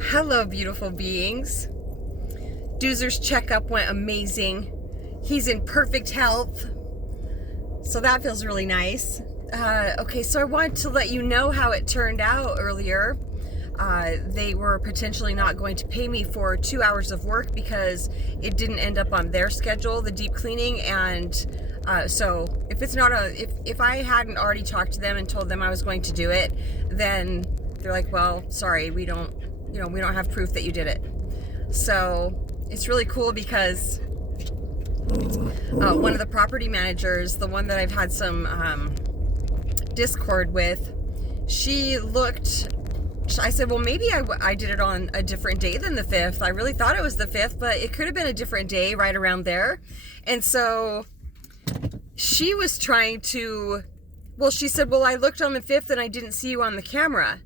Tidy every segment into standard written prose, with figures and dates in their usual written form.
Hello, beautiful beings. Doozer's checkup went amazing. He's in perfect health, so that feels really nice. Okay, so I wanted to let you know how it turned out earlier. They were potentially not going to pay me for 2 hours of work because it didn't end up on their schedule, the deep cleaning, and so if I hadn't already talked to them and told them I was going to do it, then they're like, well, sorry, we don't have proof that you did it. So it's really cool because one of the property managers, the one that I've had some discord with, I said, well, maybe I did it on a different day than the 5th. I really thought it was the 5th, but it could have been a different day right around there. And so she was trying to, she said, well, I looked on the 5th and I didn't see you on the camera.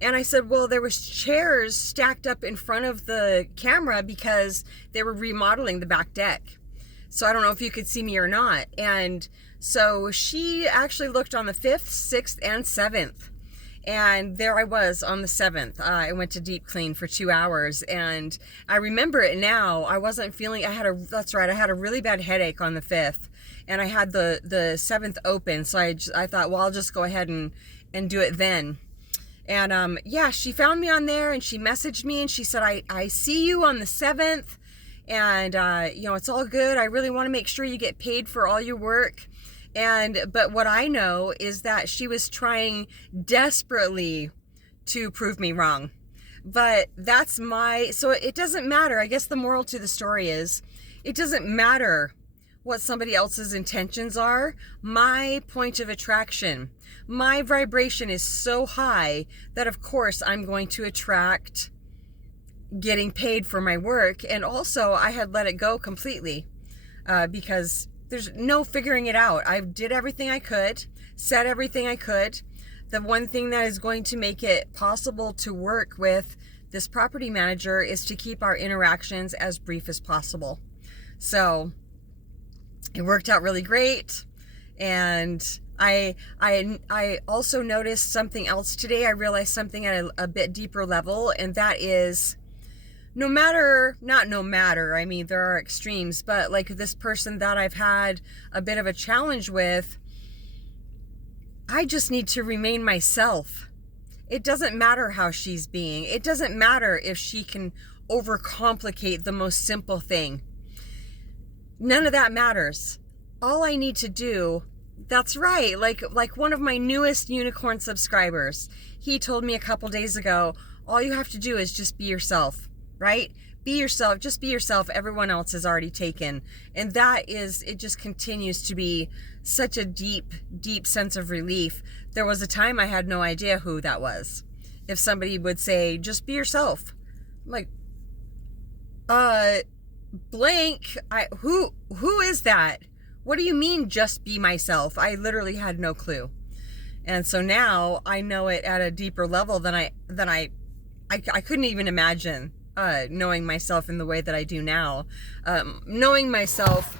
And I said, well, there was chairs stacked up in front of the camera because they were remodeling the back deck. So I don't know if you could see me or not. And so she actually looked on the 5th, 6th, and 7th. And there I was on the 7th. I went to deep clean for 2 hours, and I remember it now. I wasn't feeling, I had a really bad headache on the 5th, and I had the 7th open. So I thought, well, I'll just go ahead and do it then. And she found me on there, and she messaged me, and she said, I see you on the 7th, and it's all good. I really want to make sure you get paid for all your work. But what I know is that she was trying desperately to prove me wrong. But so it doesn't matter. I guess the moral to the story is, it doesn't matter what somebody else's intentions are. My point of attraction, my vibration is so high that of course I'm going to attract getting paid for my work. And also I had let it go completely because there's no figuring it out. I did everything I could, said everything I could. The one thing that is going to make it possible to work with this property manager is to keep our interactions as brief as possible. So it worked out really great. And I also noticed something else today. I realized something at a bit deeper level, and that is, not no matter, I mean, there are extremes, but like this person that I've had a bit of a challenge with, I just need to remain myself. It doesn't matter how she's being. It doesn't matter if she can overcomplicate the most simple thing. None of that matters. All I need to do, that's right, like one of my newest unicorn subscribers, he told me a couple days ago, all you have to do is just be yourself. Right? Be yourself, just be yourself. Everyone else is already taken. And it just continues to be such a deep, deep sense of relief. There was a time I had no idea who that was. If somebody would say, just be yourself. I'm like, blank, who is that? What do you mean, just be myself? I literally had no clue. And so now I know it at a deeper level than I couldn't even imagine. Knowing myself in the way that I do now. Knowing myself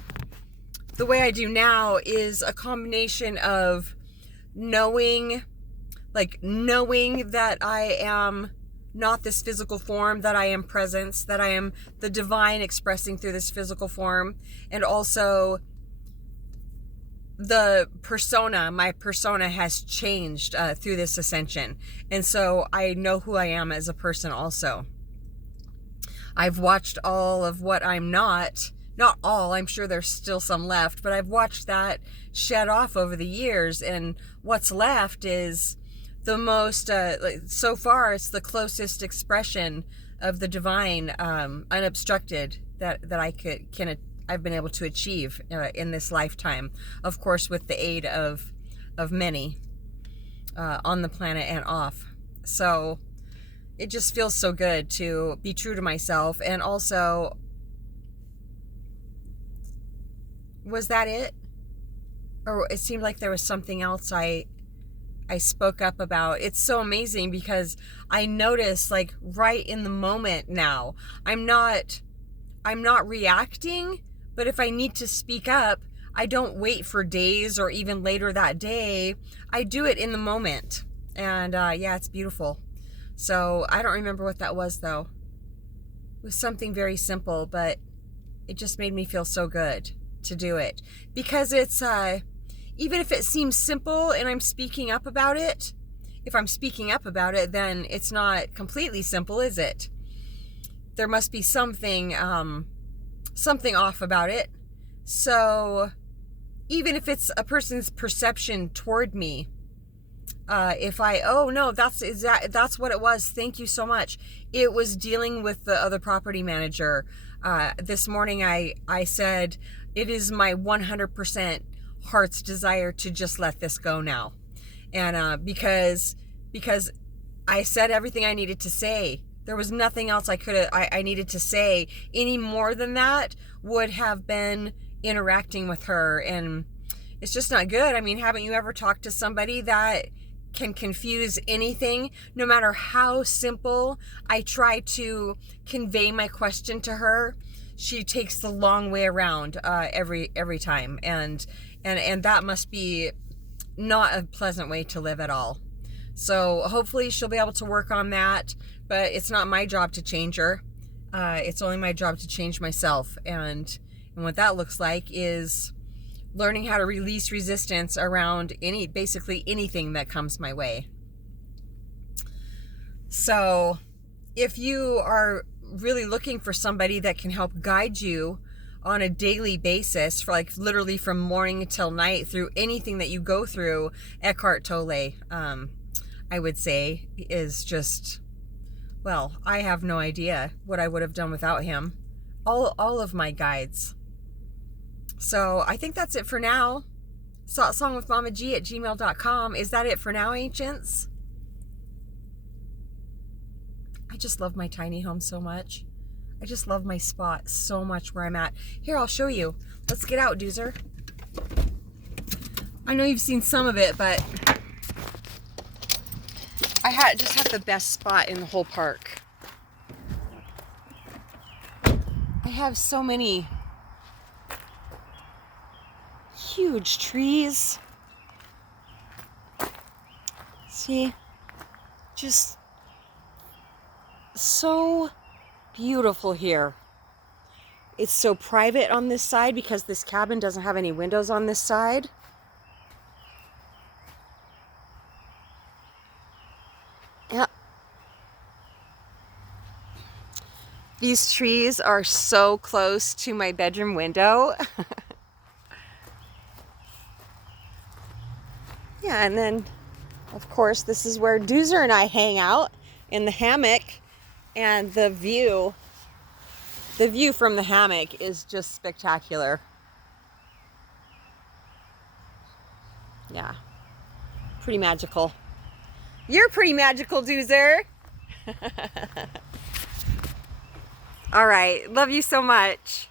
the way I do now is a combination of knowing that I am not this physical form, that I am presence, that I am the divine expressing through this physical form, and also my persona has changed through this ascension. And so I know who I am as a person also. I've watched all of what I'm not all, I'm sure there's still some left, but I've watched that shed off over the years, and what's left is the most, so far it's the closest expression of the divine, unobstructed that I've been able to achieve in this lifetime, of course with the aid of many on the planet and off. So it just feels so good to be true to myself. And also, was that it? Or it seemed like there was something else I spoke up about. It's so amazing because I notice, like, right in the moment now, I'm not reacting, but if I need to speak up, I don't wait for days or even later that day. I do it in the moment. And it's beautiful. So I don't remember what that was though. It was something very simple, but it just made me feel so good to do it, because it's even if it seems simple and I'm speaking up about it, if I'm speaking up about it, then it's not completely simple, is it? There must be something off about it. So even if it's a person's perception toward me, if oh no, that's what it was. Thank you so much. It was dealing with the other property manager. This morning I said, it is my 100% heart's desire to just let this go now. And because I said everything I needed to say. There was nothing else I needed to say. Any more than that would have been interacting with her, and it's just not good. I mean, haven't you ever talked to somebody that can confuse anything, no matter how simple I try to convey my question to her? She takes the long way around every time, and that must be not a pleasant way to live at all. So hopefully she'll be able to work on that, but it's not my job to change her. It's only my job to change myself, and what that looks like is learning how to release resistance around basically anything that comes my way. So if you are really looking for somebody that can help guide you on a daily basis, for like literally from morning till night through anything that you go through, Eckhart Tolle, I would say, is just, well, I have no idea what I would have done without him. All of my guides. So I think that's it for now. satsangwithmamaji@gmail.com. Is that it for now, ancients? I just love my tiny home so much. I just love my spot so much where I'm at. Here, I'll show you. Let's get out, Doozer. I know you've seen some of it, but I just have the best spot in the whole park. I have so many huge trees. See? Just so beautiful here. It's so private on this side because this cabin doesn't have any windows on this side. Yeah. These trees are so close to my bedroom window. Yeah, and then, of course, this is where Doozer and I hang out in the hammock, and the view from the hammock is just spectacular. Yeah, pretty magical. You're pretty magical, Doozer. All right, love you so much.